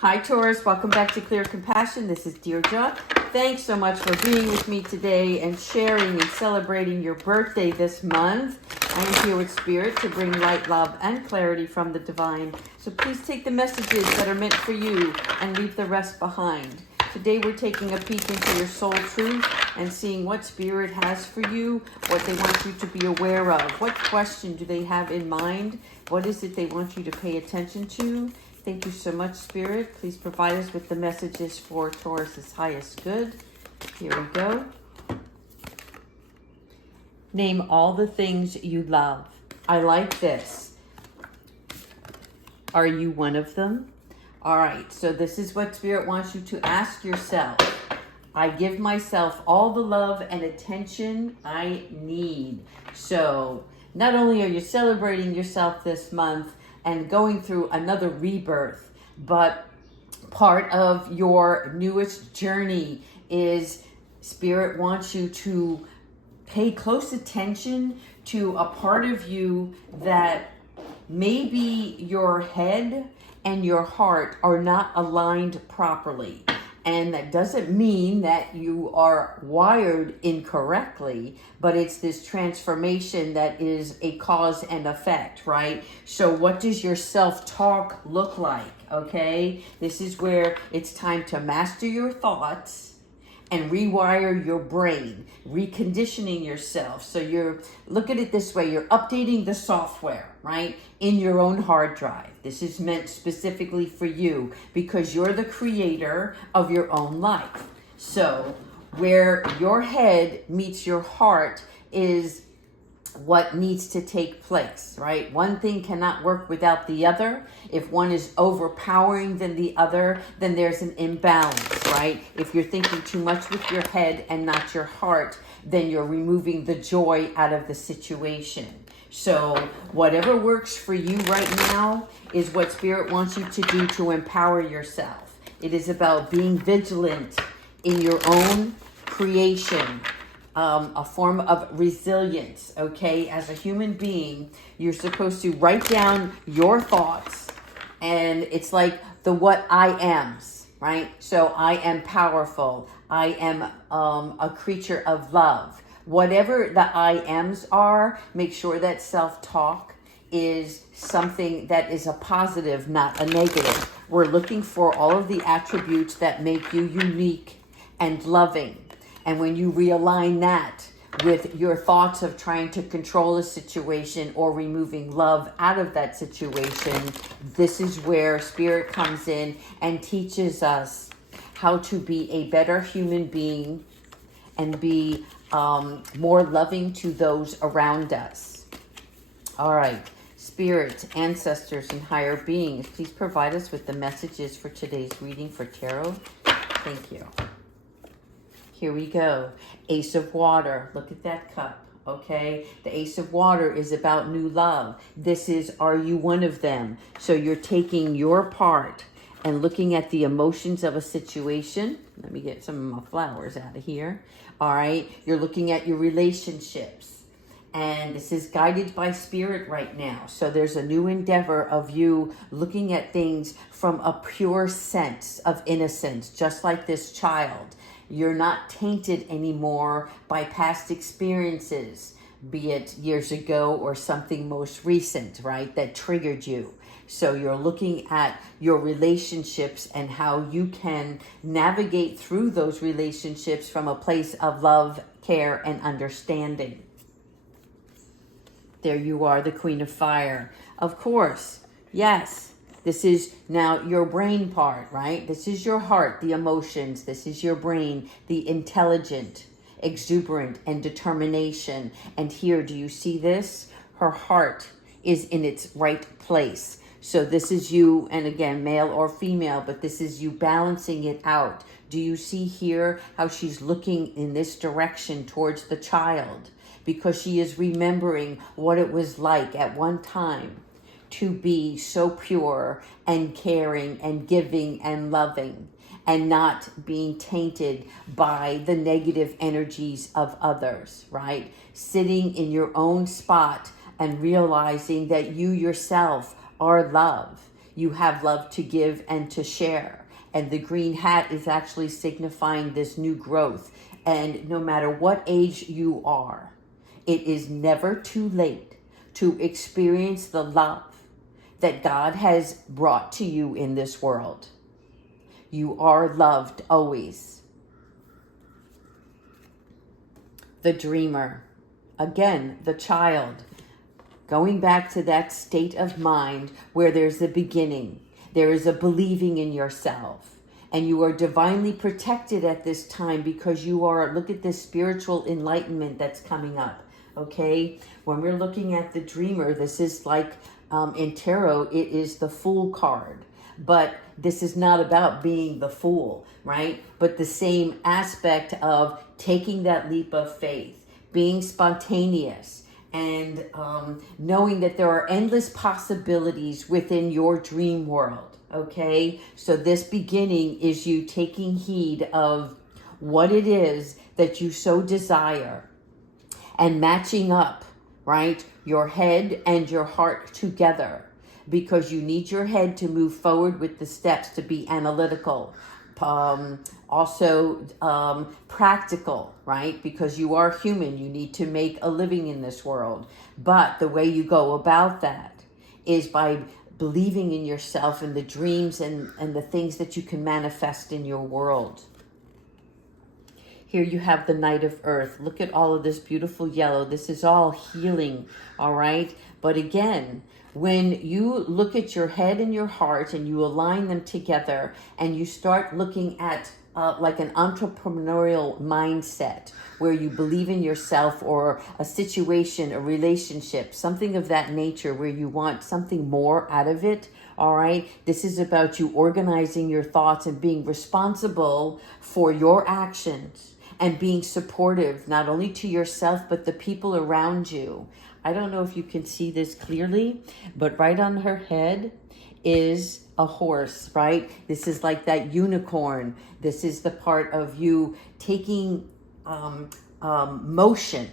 Hi, Taurus. Welcome back to Clear Compassion. This is Deirdre. Thanks so much for being with me today and sharing and celebrating your birthday this month. I am here with Spirit to bring light, love, and clarity from the divine. So please take the messages that are meant for you and leave the rest behind. Today we're taking a peek into your soul truth and seeing what Spirit has for you, what they want you to be aware of. What question do they have in mind? What is it they want you to pay attention to? Thank you so much, Spirit. Please provide us with the messages for Taurus's highest good. Here we go. Name all the things you love. I like this. Are you one of them? All right, so this is what Spirit wants you to ask yourself. I give myself all the love and attention I need. So not only are you celebrating yourself this month and going through another rebirth, but part of your newest journey is Spirit wants you to pay close attention to a part of you that maybe your head and your heart are not aligned properly. And that doesn't mean that you are wired incorrectly, but it's this transformation that is a cause and effect, right? So what does your self-talk look like, okay? This is where it's time to master your thoughts and rewire your brain, reconditioning yourself. So look at it this way, you're updating the software, right? In your own hard drive. This is meant specifically for you because you're the creator of your own life. So where your head meets your heart is what needs to take place, right? One thing cannot work without the other. If one is overpowering than the other, then there's an imbalance, right? If you're thinking too much with your head and not your heart, then you're removing the joy out of the situation. So whatever works for you right now is what Spirit wants you to do to empower yourself. It is about being vigilant in your own creation. A form of resilience, okay? As a human being, you're supposed to write down your thoughts, and it's like the what I ams, right? So I am powerful. I am a creature of love. Whatever the I ams are, make sure that self-talk is something that is a positive, not a negative. We're looking for all of the attributes that make you unique and loving. And when you realign that with your thoughts of trying to control a situation or removing love out of that situation, this is where Spirit comes in and teaches us how to be a better human being and be more loving to those around us. All right, Spirit, ancestors, and higher beings, please provide us with the messages for today's reading for Tarot. Thank you. Here we go. Ace of Water. Look at that cup, okay? The Ace of Water is about new love. This is, are you one of them? So you're taking your part and looking at the emotions of a situation. Let me get some of my flowers out of here. All right. You're looking at your relationships. And this is guided by Spirit right now. So there's a new endeavor of you looking at things from a pure sense of innocence, just like this child. You're not tainted anymore by past experiences, be it years ago or something most recent, right, that triggered you. So you're looking at your relationships and how you can navigate through those relationships from a place of love, care, and understanding. There you are, the Queen of Fire. Of course, yes. This is now your brain part, right? This is your heart, the emotions. This is your brain, the intelligent, exuberant, and determination. And here, do you see this? Her heart is in its right place. So this is you, and again, male or female, but this is you balancing it out. Do you see here how she's looking in this direction towards the child? Because she is remembering what it was like at one time to be so pure and caring and giving and loving and not being tainted by the negative energies of others, right? Sitting in your own spot and realizing that you yourself are love. You have love to give and to share. And the green hat is actually signifying this new growth. And no matter what age you are, it is never too late to experience the love that God has brought to you in this world. You are loved always. The dreamer. Again, the child. Going back to that state of mind where there's a beginning. There is a believing in yourself. And you are divinely protected at this time because you are, look at this spiritual enlightenment that's coming up. Okay? When we're looking at the dreamer, this is like in tarot, it is the Fool card. But this is not about being the fool, right? But the same aspect of taking that leap of faith, being spontaneous, and knowing that there are endless possibilities within your dream world, okay? So this beginning is you taking heed of what it is that you so desire and matching up, right? Your head and your heart together, because you need your head to move forward with the steps, to be analytical, also practical, right? Because you are human, you need to make a living in this world. But the way you go about that is by believing in yourself and the dreams and the things that you can manifest in your world. Here you have the Knight of Earth. Look at all of this beautiful yellow. This is all healing, all right? But again, when you look at your head and your heart and you align them together and you start looking at like an entrepreneurial mindset where you believe in yourself or a situation, a relationship, something of that nature where you want something more out of it, all right? This is about you organizing your thoughts and being responsible for your actions and being supportive, not only to yourself, but the people around you. I don't know if you can see this clearly, but right on her head is a horse, right? This is like that unicorn. This is the part of you taking motion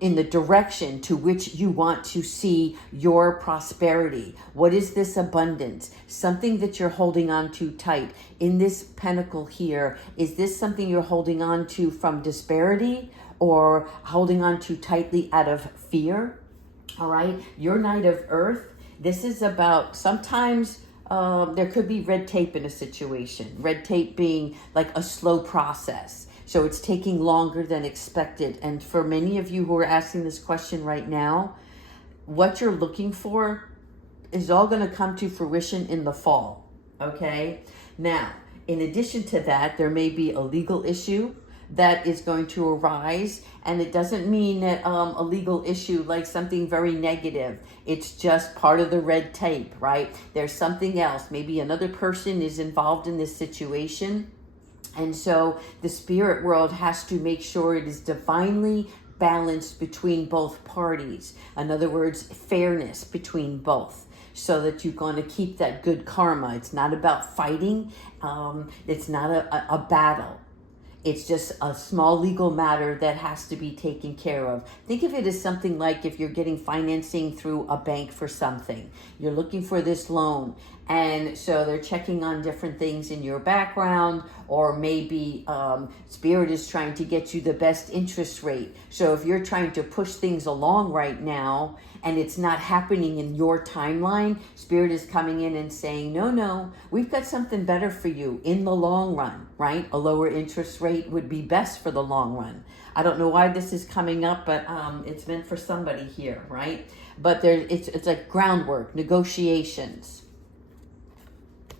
in the direction to which you want to see your prosperity. What is this abundance? Something that you're holding on to tight. In this pentacle here, is this something you're holding on to from disparity or holding on to tightly out of fear? All right, your Knight of Earth, this is about sometimes there could be red tape in a situation. Red tape being like a slow process. So it's taking longer than expected. And for many of you who are asking this question right now, what you're looking for is all going to come to fruition in the fall. Okay? Now, in addition to that, there may be a legal issue that is going to arise. And it doesn't mean that a legal issue like something very negative. It's just part of the red tape, right? There's something else. Maybe another person is involved in this situation. And so the spirit world has to make sure it is divinely balanced between both parties. In other words, fairness between both, so that you're going to keep that good karma. It's not about fighting. It's not a battle. It's just a small legal matter that has to be taken care of. Think of it as something like if you're getting financing through a bank for something. You're looking for this loan. And so they're checking on different things in your background, or maybe Spirit is trying to get you the best interest rate. So if you're trying to push things along right now and it's not happening in your timeline, Spirit is coming in and saying, no, we've got something better for you in the long run, right? A lower interest rate would be best for the long run. I don't know why this is coming up, but it's meant for somebody here, right? But it's like groundwork, negotiations.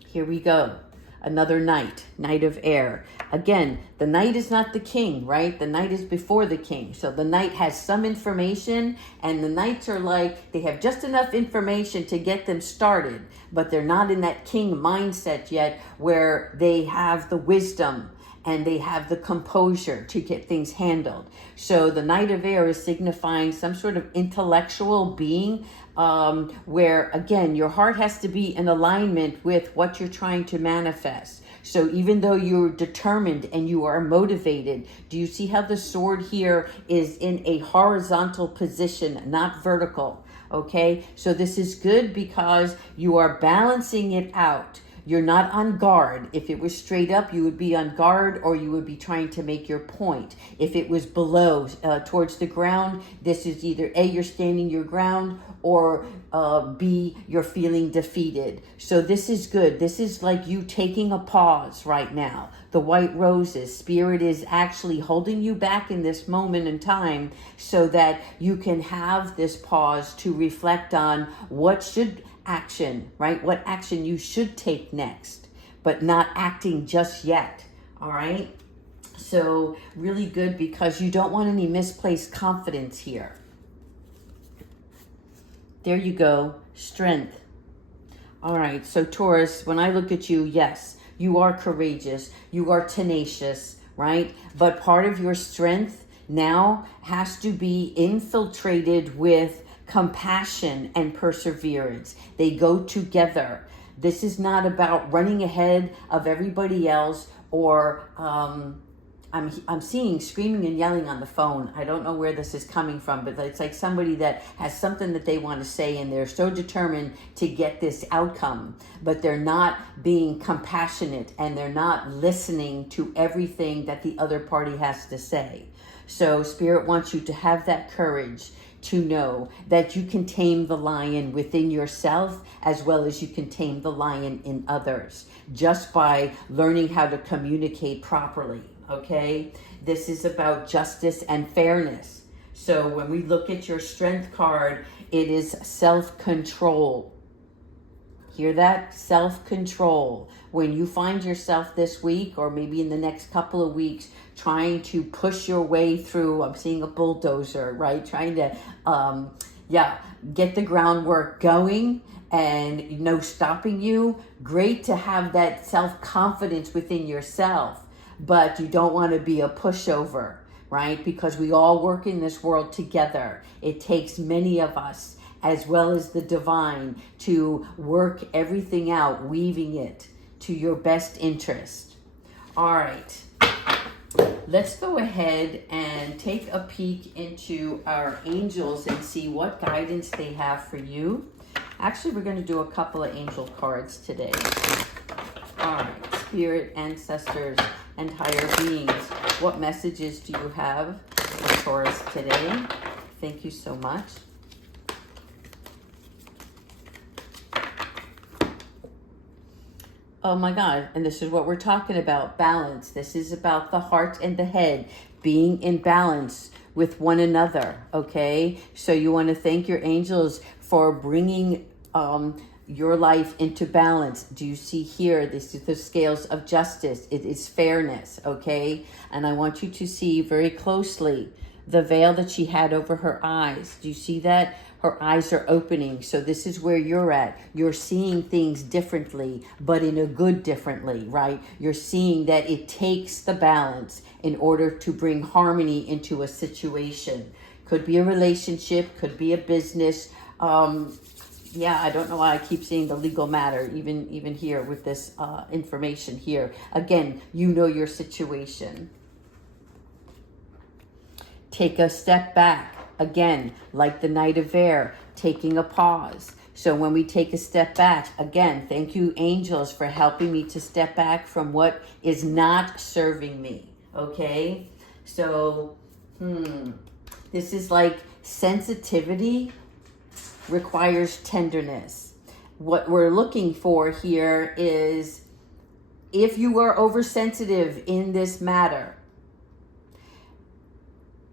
Here we go. Another knight, Knight of Air. Again, the knight is not the king, right? The knight is before the king. So the knight has some information, and the knights are like, they have just enough information to get them started, but they're not in that king mindset yet where they have the wisdom and they have the composure to get things handled. So the Knight of Air is signifying some sort of intellectual being, where, again, your heart has to be in alignment with what you're trying to manifest. So even though you're determined and you are motivated, do you see how the sword here is in a horizontal position, not vertical? Okay, so this is good because you are balancing it out. You're not on guard. If it was straight up, you would be on guard, or you would be trying to make your point. If it was below, towards the ground, this is either A, you're standing your ground, or B, you're feeling defeated. So this is good. This is like you taking a pause right now. The white roses, Spirit is actually holding you back in this moment in time so that you can have this pause to reflect on what should action, right? What action you should take next, but not acting just yet. All right. So really good, because you don't want any misplaced confidence here. There you go. Strength. All right. So Taurus, when I look at you, yes, you are courageous. You are tenacious, right? But part of your strength now has to be infiltrated with compassion and perseverance. They go together. This is not about running ahead of everybody else, or I'm seeing screaming and yelling on the phone. I don't know where this is coming from, but it's like somebody that has something that they want to say, and they're so determined to get this outcome, but they're not being compassionate, and they're not listening to everything that the other party has to say. So Spirit wants you to have that courage to know that you can tame the lion within yourself, as well as you can tame the lion in others, just by learning how to communicate properly. Okay, this is about justice and fairness. So when we look at your strength card, it is self-control. Hear that? Self-control. When you find yourself this week, or maybe in the next couple of weeks, trying to push your way through, I'm seeing a bulldozer, right? Trying to, get the groundwork going, and no stopping you. Great to have that self-confidence within yourself, but you don't want to be a pushover, right? Because we all work in this world together. It takes many of us, as well as the divine, to work everything out, weaving it to your best interest. All right. Let's go ahead and take a peek into our angels and see what guidance they have for you. Actually, we're going to do a couple of angel cards today. All right. Spirit, ancestors, and higher beings, what messages do you have for Taurus today? Thank you so much. Oh my God, and this is what we're talking about, balance. This is about the heart and the head being in balance with one another, okay? So you want to thank your angels for bringing your life into balance. Do you see here? This is the scales of justice. It is fairness, okay? And I want you to see very closely the veil that she had over her eyes. Do you see that? Her eyes are opening. So this is where you're at. You're seeing things differently, but in a good differently, right? You're seeing that it takes the balance in order to bring harmony into a situation. Could be a relationship, could be a business. I don't know why I keep seeing the legal matter, even here with this information here. Again, you know your situation. Take a step back. Again, like the Knight of Air, taking a pause. So when we take a step back, again, thank you, angels, for helping me to step back from what is not serving me, okay? So, this is like sensitivity requires tenderness. What we're looking for here is, if you are oversensitive in this matter,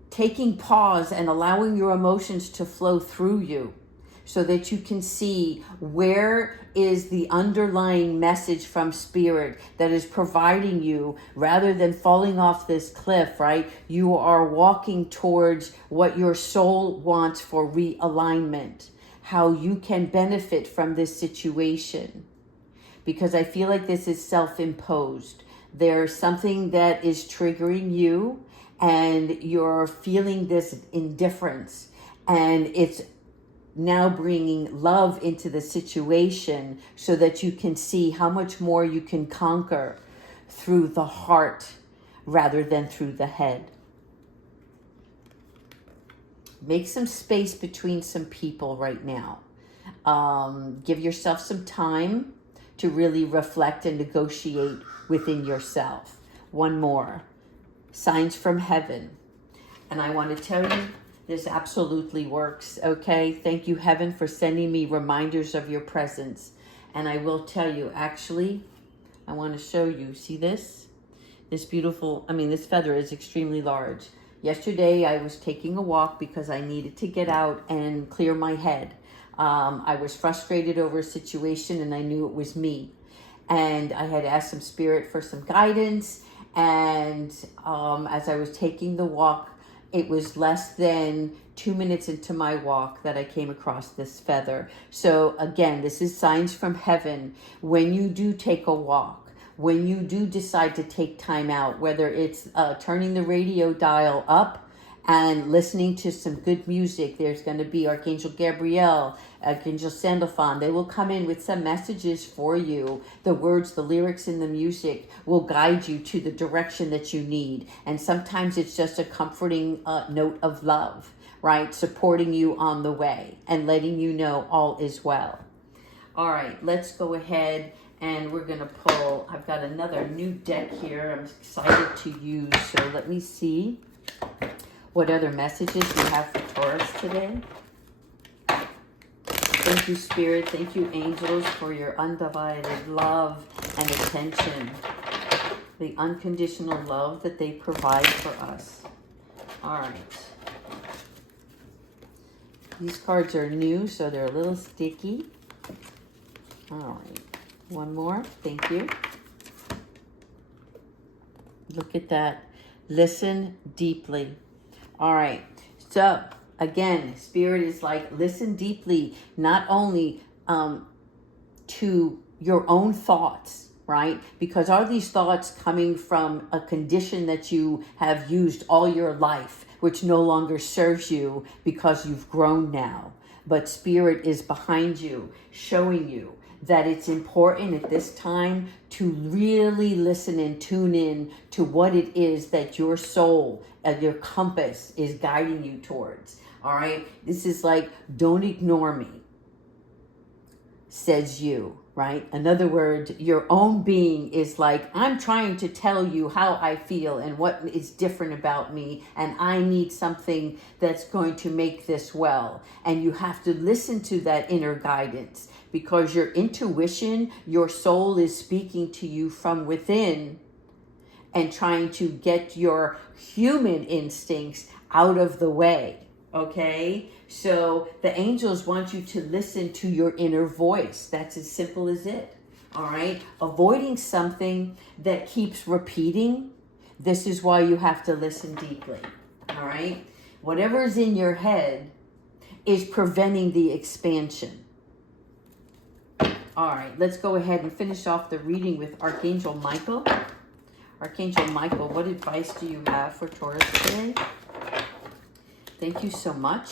taking pause and allowing your emotions to flow through you so that you can see where is the underlying message from Spirit that is providing you, rather than falling off this cliff, right? You are walking towards what your soul wants for realignment, how you can benefit from this situation. Because I feel like this is self-imposed. There's something that is triggering you, and you're feeling this indifference, and it's now bringing love into the situation so that you can see how much more you can conquer through the heart rather than through the head. Make some space between some people right now. Give yourself some time to really reflect and negotiate within yourself. One more. Signs from heaven. And I want to tell you, this absolutely works, okay? Thank you, heaven, for sending me reminders of your presence. And I will tell you, actually, I want to show you. See this? This beautiful, this feather is extremely large. Yesterday, I was taking a walk because I needed to get out and clear my head. I was frustrated over a situation and I knew it was me. And I had asked some spirit for some guidance. And as I was taking the walk, it was less than 2 minutes into my walk that I came across this feather. So again, this is signs from heaven. When you do take a walk, when you do decide to take time out, whether it's turning the radio dial up and listening to some good music, there's going to be Archangel Gabriel, Archangel Sandalphon. They will come in with some messages for you. The words, the lyrics in the music will guide you to the direction that you need. And sometimes it's just a comforting note of love, right? Supporting you on the way and letting you know all is well. All right, let's go ahead and we're going to pull. I've got another new deck here I'm excited to use. So let me see what other messages we have for Taurus today. Thank you, Spirit. Thank you, angels, for your undivided love and attention. The unconditional love that they provide for us. All right. These cards are new, so they're a little sticky. All right. One more. Thank you. Look at that. Listen deeply. All right. So, again, Spirit is like, listen deeply, not only to your own thoughts, right? Because are these thoughts coming from a condition that you have used all your life, which no longer serves you because you've grown now? But Spirit is behind you, showing you that it's important at this time to really listen and tune in to what it is that your soul, your compass is guiding you towards. All right. This is like, don't ignore me, says you, right? In other words, your own being is like, I'm trying to tell you how I feel and what is different about me. And I need something that's going to make this well. And you have to listen to that inner guidance because your intuition, your soul is speaking to you from within and trying to get your human instincts out of the way. Okay, so the angels want you to listen to your inner voice. That's as simple as it. All right, avoiding something that keeps repeating. This is why you have to listen deeply. All right, whatever's in your head is preventing the expansion. All right, let's go ahead and finish off the reading with Archangel Michael. Archangel Michael, what advice do you have for Taurus today? Thank you so much.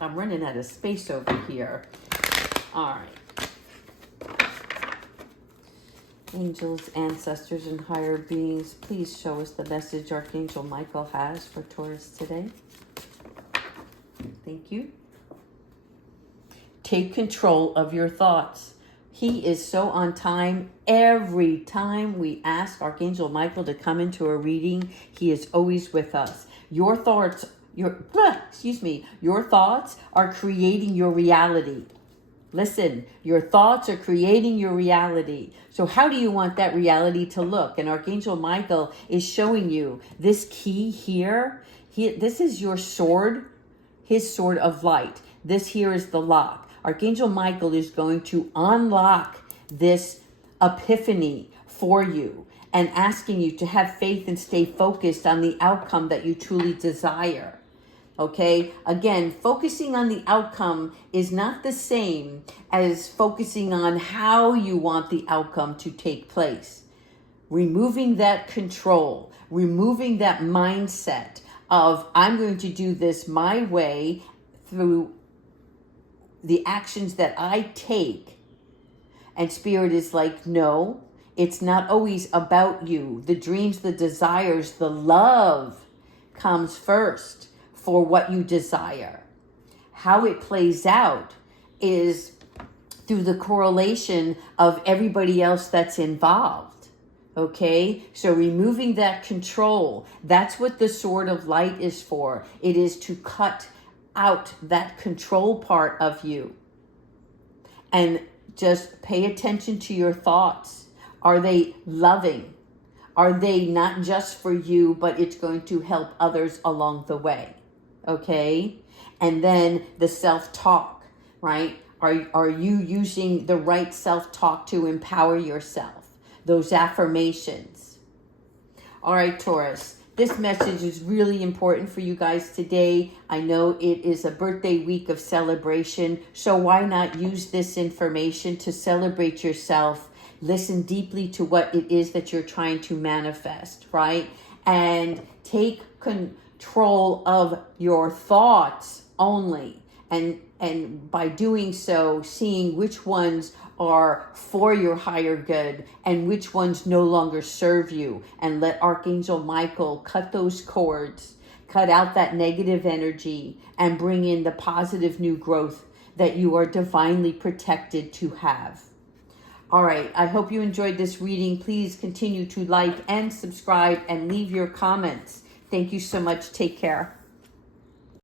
I'm running out of space over here. All right. Angels, ancestors, and higher beings, please show us the message Archangel Michael has for Taurus today. Thank you. Take control of your thoughts. He is so on time. Every time we ask Archangel Michael to come into a reading, he is always with us. Your thoughts, your thoughts are creating your reality. Listen, your thoughts are creating your reality. So how do you want that reality to look? And Archangel Michael is showing you this key here. This is your sword, his sword of light. This here is the lock. Archangel Michael is going to unlock this epiphany for you and asking you to have faith and stay focused on the outcome that you truly desire. Okay? Again, focusing on the outcome is not the same as focusing on how you want the outcome to take place. Removing that control, removing that mindset of, I'm going to do this my way through the actions that I take. And Spirit is like, no, it's not always about you. The dreams, the desires, the love comes first. for what you desire. How it plays out is through the correlation of everybody else that's involved. Okay, so removing that control, that's what the sword of light is for. It is to cut out that control part of you. And just pay attention to your thoughts. Are they loving? Are they not just for you, but it's going to help others along the way? Okay? And then the self-talk, right? Are you using the right self-talk to empower yourself? Those affirmations. All right, Taurus. This message is really important for you guys today. I know it is a birthday week of celebration, so why not use this information to celebrate yourself? Listen deeply to what it is that you're trying to manifest, right? And take control of your thoughts only. And by doing so, seeing which ones are for your higher good and which ones no longer serve you. And let Archangel Michael cut those cords, cut out that negative energy, and bring in the positive new growth that you are divinely protected to have. All right, I hope you enjoyed this reading. Please continue to like and subscribe and leave your comments. Thank you so much. Take care.